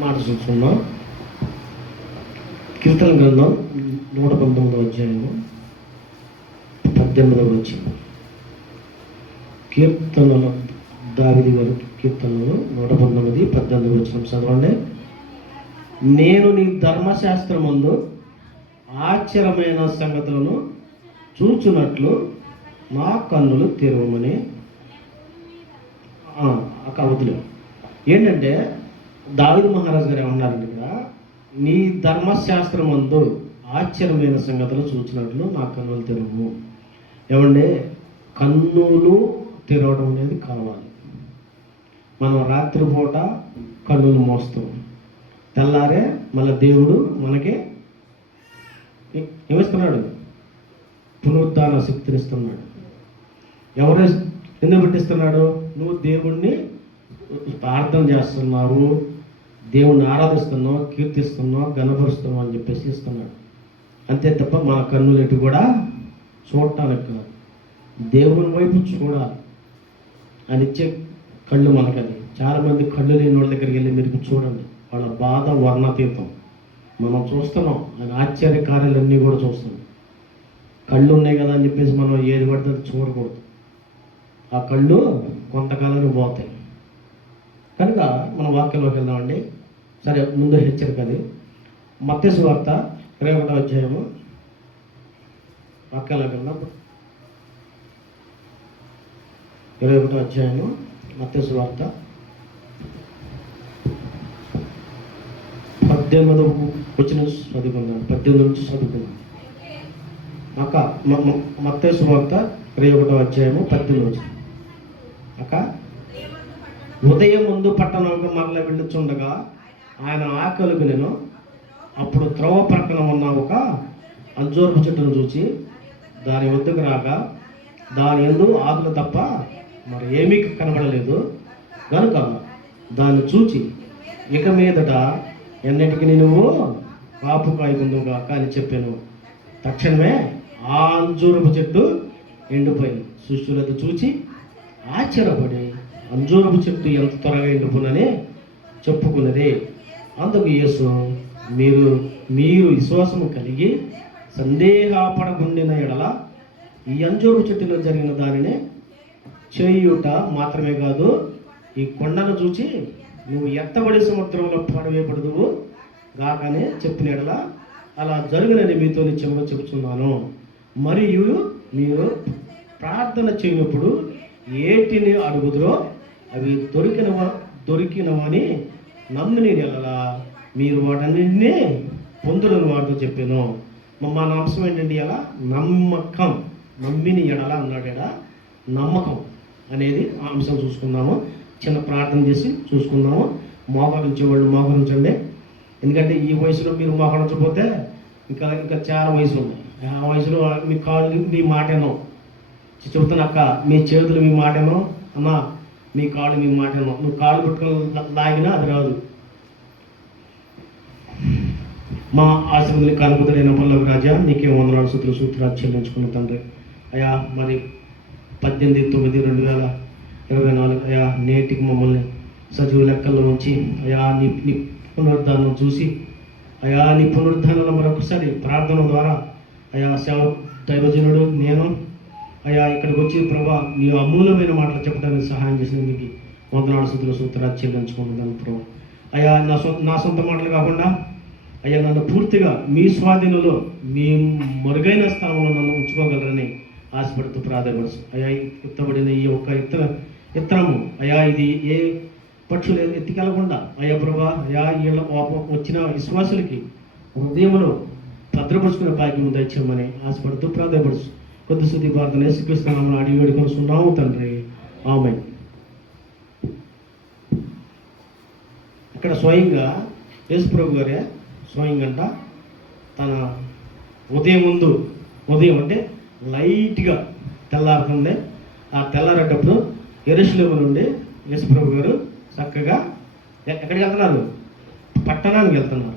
మాట చూస్తున్నాం కీర్తన గ్రంథం నూట పంతొమ్మిదవ అధ్యాయము పద్దెనిమిదవ వచ్చింది కీర్తనలు దావిది గారు కీర్తనలు నూట పంతొమ్మిది పద్దెనిమిది వచ్చిన చదవండి. నేను నీ ధర్మశాస్త్రమందు ఆశ్చర్యమైన సంగతులను చూచున్నట్లు నా కన్నులు తెరవమని ఆ, కవితలు ఏంటంటే దావిద మహారాజు గారు ఏమన్నారండి ఇక్కడ నీ ధర్మశాస్త్రం అందు ఆశ్చర్యమైన సంగతులు చూసినట్లు నా కన్నులు తెరువు. ఏమంటే కన్నులు తెరవడం అనేది కావాలి. మనం రాత్రిపూట కన్నులు మోస్తాం. తెల్లారే మళ్ళీ దేవుడు మనకి ఏమిస్తున్నాడు పునరుద్ధాన శక్తిని ఇస్తున్నాడు. ఎవరు ఎందుకు పెట్టిస్తున్నాడు? నువ్వు దేవుణ్ణి ప్రార్థన చేస్తున్నావు దేవుణ్ణి ఆరాధిస్తున్నాం కీర్తిస్తున్నాం గణపరుస్తున్నాం అని చెప్పేసి ఇస్తున్నాడు. అంతే తప్ప మా కన్నులు ఎటు కూడా చూడటానికి కాదు. దేవుని వైపు చూడాలి. అని ఇచ్చే కళ్ళు మనకది. చాలామంది కళ్ళు లేని వాళ్ళ దగ్గరికి వెళ్ళి మీరు చూడండి. వాళ్ళ బాధ వర్ణతీతం. మనం చూస్తున్నాం. ఆయన ఆశ్చర్య కార్యాలన్నీ కూడా చూస్తున్నాం. కళ్ళు ఉన్నాయి కదా అని చెప్పేసి మనం ఏది పడితే అది చూడకూడదు. ఆ కళ్ళు కొంతకాలం పోతాయి. కనుక మన వాక్యంలోకి వెళ్దామండి. సరే ముందు హెచ్చరిక అది. మత్స్సు వార్త ఇరవై ఒకటో అధ్యాయము. వాక్యాలోకి వెళ్దాం. ఇరవై ఒకటో అధ్యాయము మత్స్సు వార్త. పద్దెనిమిది వచ్చిన చదువుకుందాం. పద్దెనిమిది నుంచి చదువుకుందాం. అక్క మత్తేసు వార్త ఇరవై ఒకటో అధ్యాయము పద్దెనిమిది వచ్చిన. అక్క? ఉదయం ముందు పట్టణంకు మరల వెళ్ళుచుండగా ఆయన ఆకలికి నేను అప్పుడు త్రవ ప్రక్కన ఉన్న ఒక అంజూరపు చెట్టును చూచి దాని వద్దకు రాగా దాని ఎందు ఆకులు తప్ప మరి ఏమీ కనబడలేదు. కనుక దాన్ని చూచి ఇక మీదట ఎన్నిటికి నువ్వు కాపు కాయకుందుగా అని చెప్పాను. తక్షణమే ఆ అంజూరపు చెట్టు ఎండిపోయింది. శిష్యులతో చూచి ఆశ్చర్యపడి అంజూరపు చెట్టు ఎంత త్వరగా ఎండిపోనని చెప్పుకున్నది. అందుకు యేసు మీరు మీరు విశ్వాసము కలిగి సందేహపడకుండిన ఎడల ఈ అంజూరు చెట్టులో జరిగిన దానిని చేయుట మాత్రమే కాదు ఈ కొండను చూచి నువ్వు ఎత్తబడి సముద్రంలో పడవేయబడదువు గాకనే చెప్పిన ఎడల అలా జరుగునని మీతో నిత్యంగా చెబుతున్నాను మరియు మీరు ప్రార్థన చేయనప్పుడు ఏటిని అడుగుదరో అవి దొరికినవా దొరికినవని నమ్మిన ఎలా మీరు వాటన్నింటినీ పొందులను వాటితో చెప్పాను. మన అంశం ఏంటంటే ఎలా నమ్మకం. నమ్మిన ఎడల అన్నాడు ఎడ నమ్మకం అనేది ఆ అంశం చూసుకుందాము. చిన్న ప్రార్థన చేసి చూసుకుందాము. మోకరించే వాళ్ళు మోకరించండి ఎందుకంటే ఈ వయసులో మీరు మోకరించకపోతే ఇంకా ఇంకా చాలా వయసులు ఉన్నాయి ఆ వయసులో మీ కాళ్ళు మీ మాటేనో. చెబుతున్నక్క మీ చేతులు మీ మాటేనో? అమ్మ మీ కాళ్ళు మీ మాట నువ్వు కాళ్ళు పట్టుకుని లాగినా అది రాదు. మా ఆశీర్వదులు కనుపుతులైన పల్లవి రాజా నీకే వందనాలు సూత్ర సూత్రాలు చెల్లించుకున్న తండ్రి. అయా మరి పద్దెనిమిది తొమ్మిది రెండు వేల ఇరవై నాలుగు అయా నేటికి మమ్మల్ని సజీవ లెక్కల్లో ఉంచి అయా నీ నీ పునరుద్ధానం చూసి అయా నీ పునరుద్ధానంలో మరొకసారి ప్రార్థన ద్వారా అయా సేవ దైవజనుడు నేను అయ్యా ఇక్కడికి వచ్చి ప్రభా నీ అమూల్యమైన మాటలు చెప్పడానికి సహాయం చేసినందుకు వందనాడు సుతుల సూత్రాలు చెల్లించుకుంటున్నాను ప్రభు. అయ్యా నా సొంత నా సొంత మాటలు కాకుండా అయ్యా నన్ను పూర్తిగా మీ స్వాధీనంలో మీ మరుగైన స్థానంలో నన్ను ఉంచుకోగలరని ఆశపడుతూ ప్రాధాన్యపడుచు అయ్యా ఎత్తబడిన ఈ యొక్క ఇత్తన ఇత్తరము అయ్యా ఇది ఏ పక్షులు ఎత్తికెళ్ళకుండా అయ్యా ప్రభా అయ్యా వీళ్ళ వచ్చిన విశ్వాసులకి హృదయంలో భద్రపరుచుకునే భాగ్యం దయచేయమని ఆశపడుతూ ప్రాధాన్యపడుచు కొద్ది శుద్ధి ప్రార్థన యేసుక్రీస్తునామమున అడిగి వేడుకొనిస్తున్నాము తండ్రి. ఆమె ఇక్కడ స్వయంగా యేసుప్రభు గారే స్వయంగంట తన ఉదయం ముందు ఉదయం అంటే లైట్గా తెల్లారుతుంది ఆ తెల్లారేటప్పుడు ఎరుశలేము నుండి యేసుప్రభు గారు చక్కగా ఎక్కడికి వెళ్తున్నారు? పట్టణానికి వెళ్తున్నారు.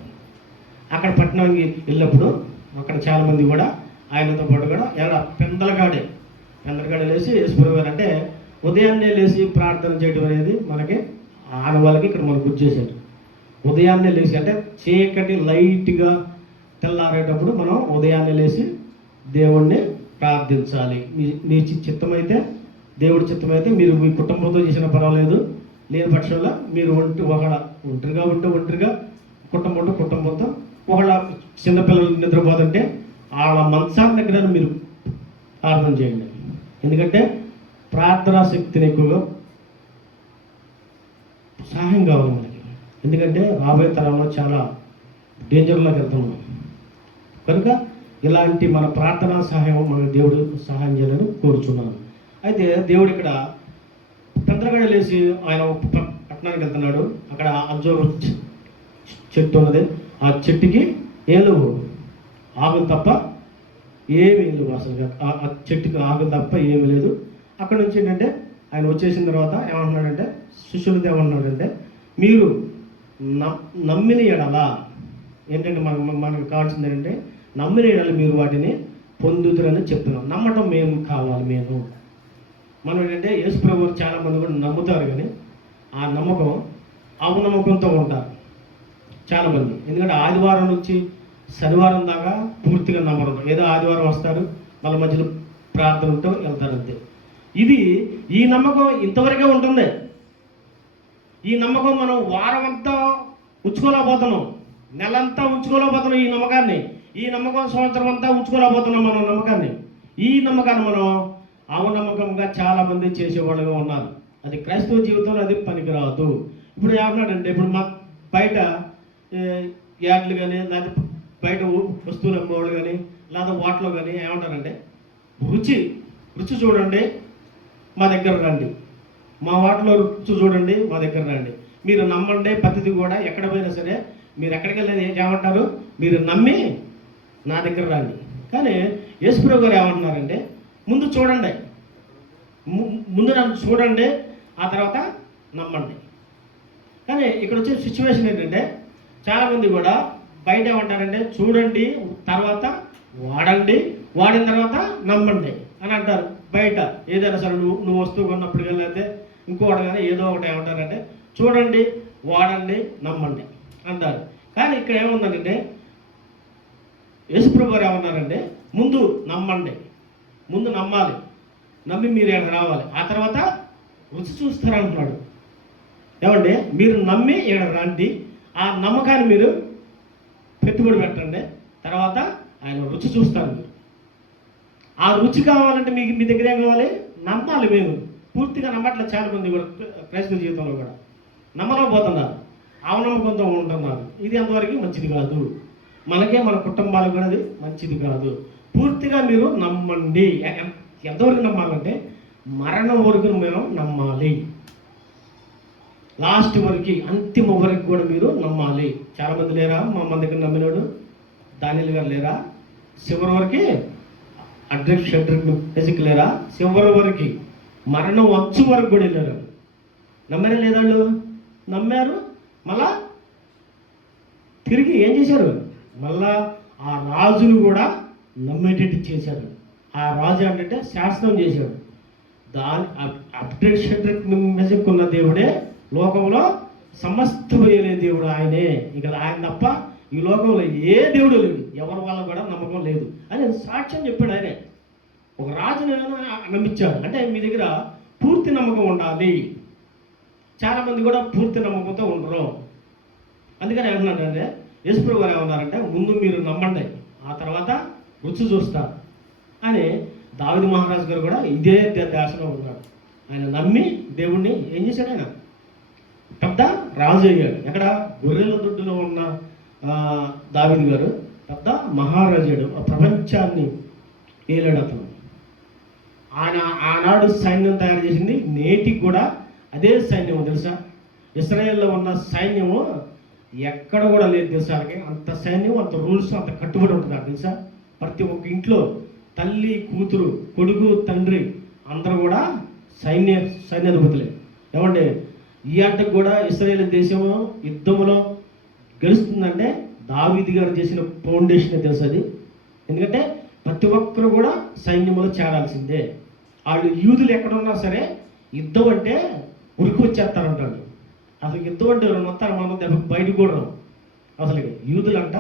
అక్కడ పట్టణానికి వెళ్ళినప్పుడు అక్కడ చాలామంది కూడా ఆయనతో పాటు కూడా ఎలా పెందలగాడే పెందలగాడే లేచి యేసుప్రభు అంటే ఉదయాన్నే లేచి ప్రార్థన చేయడం అనేది మనకి ఆడవాళ్ళకి ఇక్కడ మనకు గుర్తు చేశాడు ఉదయాన్నే లేచి అంటే చీకటి లైట్గా తెల్లారేటప్పుడు మనం ఉదయాన్నే లేచి దేవుణ్ణి ప్రార్థించాలి. మీ మీ చి- చిత్తమైతే దేవుడి చిత్తమైతే మీరు మీ కుటుంబంతో చేసిన పర్వాలేదు. లేని పక్షంలో మీరు ఒంటి ఒకళ్ళ ఒంటరిగా ఉంటే ఒంటరిగా కుటుంబం ఉంటే కుటుంబంతో ఒకళ్ళ చిన్నపిల్లలు నిద్రపోతుంటే వాళ్ళ మంచాల దగ్గర మీరు ప్రార్థన చేయండి. ఎందుకంటే ప్రార్థనా శక్తిని ఎక్కువగా సహాయం కావాలి మనకి. ఎందుకంటే రాబోయే తరంలో చాలా డేంజర్లోకి వెళ్తున్నాం కనుక ఇలాంటి మన ప్రార్థనా సహాయం మన దేవుడు సహాయం చేయాలని కోరుచున్నాను. అయితే దేవుడు ఇక్కడ తొందరగా లేచి ఆయన పట్టణానికి వెళ్తున్నాడు. అక్కడ అంజూరు చె- చెట్టు ఉన్నది. ఆ చెట్టుకి ఏలు ఆకులు తప్ప ఏమీ లేవు అసలు ఆ చెట్టుకి ఆకులు తప్ప ఏమీ లేదు. అక్కడ నుంచి ఏంటంటే ఆయన వచ్చేసిన తర్వాత ఏమంటున్నాడంటే శిష్యులతో ఏమంటున్నాడంటే మీరు నమ్ నమ్మిన ఎడల ఏంటంటే మనకు మనకు కావాల్సింది ఏంటంటే నమ్మిన ఎడల మీరు వాటిని పొందుతురని చెప్తున్నాం. నమ్మటం మేము కావాలి మేము. మనం ఏంటంటే యేసు ప్రభు చాలామంది కూడా నమ్ముతారు కానీ ఆ నమ్మకం అవనమ్మకంతో ఉంటారు చాలామంది. ఎందుకంటే ఆదివారం నుంచి శనివారం దాకా పూర్తిగా నమ్మరు ఏదో ఆదివారం వస్తారు మళ్ళీ మధ్యలో ప్రార్థన ఉంటూ వెళ్తారు అంతే. ఇది ఈ నమ్మకం ఇంతవరకే ఉంటుంది. ఈ నమ్మకం మనం వారం అంతా ఉంచుకోలేకపోతున్నాం. నెలంతా ఉంచుకోలేకపోతున్నాం ఈ నమ్మకాన్ని. ఈ నమ్మకం సంవత్సరం అంతా ఉంచుకోలేకపోతున్నాం మనం నమ్మకాన్ని. ఈ నమ్మకాన్ని మనం అవనమ్మకంగా చాలా మంది చేసేవాళ్ళుగా ఉన్నారు. అది క్రైస్తవ జీవితంలో అది పనికిరాదు. ఇప్పుడు ఏమన్నాడంటే ఇప్పుడు మా బయట యాడ్లు కానీ లేకపోతే బయట వస్తువులు అమ్మేవాళ్ళు కానీ లేదా వాటిలో కానీ ఏమంటారంటే రుచి రుచి చూడండి మా దగ్గర రండి. మా వాటిలో రుచి చూడండి మా దగ్గర రండి. మీరు నమ్మండి పద్ధతి కూడా ఎక్కడ పోయినా సరే మీరు ఎక్కడికి వెళ్ళేది ఏమంటారు? మీరు నమ్మి నా దగ్గర రండి. కానీ యేసుప్రభు గారు ఏమంటున్నారంటే ముందు చూడండి. ము- ముందు నన్ను చూడండి ఆ తర్వాత నమ్మండి. కానీ ఇక్కడ వచ్చే సిచ్యువేషన్ ఏంటంటే చాలామంది కూడా బయట ఏమంటారంటే చూడండి తర్వాత వాడండి వాడిన తర్వాత నమ్మండి అని అంటారు. బయట ఏదైనా సరే నువ్వు నువ్వు వస్తువు కొన్నప్పుడు లేకపోతే ఇంకోటి కానీ ఏదో ఒకటి ఏమంటారంటే చూడండి వాడండి నమ్మండి అంటారు. కానీ ఇక్కడ ఏముందంటే యేసుప్రభు గారు ఏమన్నారంటే ముందు నమ్మండి ముందు నమ్మాలి నమ్మి మీరు ఇక్కడ రావాలి ఆ తర్వాత రుచి చూస్తారంటున్నాడు ఏమండి? మీరు నమ్మి ఇక్కడ రండి ఆ నమ్మకాన్ని మీరు పెట్టుబడి పెట్టండి. తర్వాత ఆయన రుచి చూస్తారు మీరు ఆ రుచి కావాలంటే మీకు మీ దగ్గర ఏం కావాలి? నమ్మాలి మేము పూర్తిగా నమ్మట్లేదు చాలా మంది కూడా క్రైస్తవ జీవితంలో కూడా. నమ్మలేకపోతున్నారు. అవనమ్మకంతో ఉంటున్నారు. ఇది అంతవరకు మంచిది కాదు. మనకే మన కుటుంబాలకు కూడా అది మంచిది కాదు. పూర్తిగా మీరు నమ్మండి. ఎంతవరకు నమ్మాలంటే మరణం వరకు మేము నమ్మాలి. లాస్ట్ వరకు అంతిమ వరకు కూడా మీరు నమ్మాలి. చాలా మంది లేరా? మా మన దగ్గర నమ్మినాడు. దానిలు గారు లేరా? చివరి వరకు అడ్రస్ షడ్రక్ మెజిక్ లేరా? చివరి వరకు మరణం వచ్చు వరకు కూడా వెళ్ళారు. నమ్మారా లేదా వాళ్ళు? నమ్మారు. మళ్ళా తిరిగి ఏం చేశారు? మళ్ళా ఆ రాజును కూడా నమ్మేటట్టు చేశారు. ఆ రాజు అంటే శాసనం చేశాడు. దాని అప్డేట్ షడ్రక్ మెజక్ ఉన్న దేవుడే లోకంలో సమస్తమైన దేవుడు ఆయనే. ఇక ఆయన తప్ప ఈ లోకంలో ఏ దేవుడు లేడు. ఎవరి వల్ల కూడా నమ్మకం లేదు అని సాక్ష్యం చెప్పాడు ఆయనే. ఒక రాజుని నమ్మించాడు. అంటే మీ దగ్గర పూర్తి నమ్మకం ఉండాలి. చాలామంది కూడా పూర్తి నమ్మకంతో ఉండరు. అందుకని ఏమన్నాడంటే యశ్వరు గారు ఏమన్నారంటే ముందు మీరు నమ్మండి ఆ తర్వాత రుచి చూస్తారు. అని దావిది మహారాజు గారు కూడా ఇదే ద- దాసలో ఉన్నాడు. ఆయన నమ్మి దేవుణ్ణి ఏం చేశాడు ఆయన? పెద్ద రాజు అయ్యాడు ఎక్కడ? గొర్రెల దొడ్డులో ఉన్న దావిద్ గారు పెద్ద మహారాజుడు ఆ ప్రపంచాన్ని ఏలాడు అతను. ఆయన ఆనాడు సైన్యం తయారు చేసింది నేటికి కూడా అదే సైన్యం తెలుసా? ఇస్రాయేల్లో ఉన్న సైన్యము ఎక్కడ కూడా లేదు తెలుసా అంత సైన్యం అంత రూల్స్ అంత కట్టుబడి ఉంటుంది తెలుసా? ప్రతి ఒక్క ఇంట్లో తల్లి కూతురు కొడుకు తండ్రి అందరూ కూడా సైన్య సైన్యాధిపతులే. ఏమంటే ఈ ఆటకు కూడా ఇస్రాయేల్ దేశము యుద్ధములో గెలుస్తుందంటే దావీది గారు చేసిన ఫౌండేషన్ తెలుసు అది. ఎందుకంటే ప్రతి ఒక్కరు కూడా సైన్యంలో చేరాల్సిందే. వాళ్ళు యూదులు ఎక్కడున్నా సరే యుద్ధం అంటే ఉరికి వచ్చేస్తారంటాడు. అసలు యుద్ధం అంటే ఎవరైనా వస్తారు మనం దెబ్బకి బయటకు కూడా అసలు యూదులంట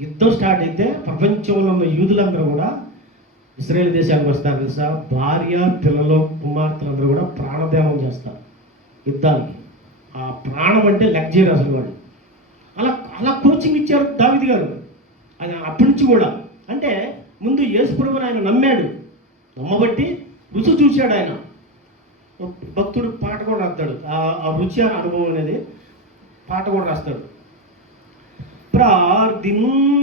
యుద్ధం స్టార్ట్ అయితే ప్రపంచంలో ఉన్న యూదులందరూ కూడా ఇస్రాయేల్ దేశానికి వస్తారు తెలుసా? భార్య పిల్లలు కుమార్తెలందరూ కూడా ప్రాణదానం చేస్తారు. యుద్ధానికి. ఆ ప్రాణం అంటే లగ్జరీ అసలు వాడు అలా అలా కోచింగ్ ఇచ్చారు దావిది గారు. ఆయన అప్పటి నుంచి కూడా. అంటే ముందు యేసుప్రభుని ఆయన నమ్మాడు. నమ్మబట్టి రుచి చూశాడు ఆయన. భక్తుడు పాట కూడా రాస్తాడు. ఆ- రుచి అనే అనుభవం అనేది పాట కూడా రాస్తాడు. ప్రార్థింతును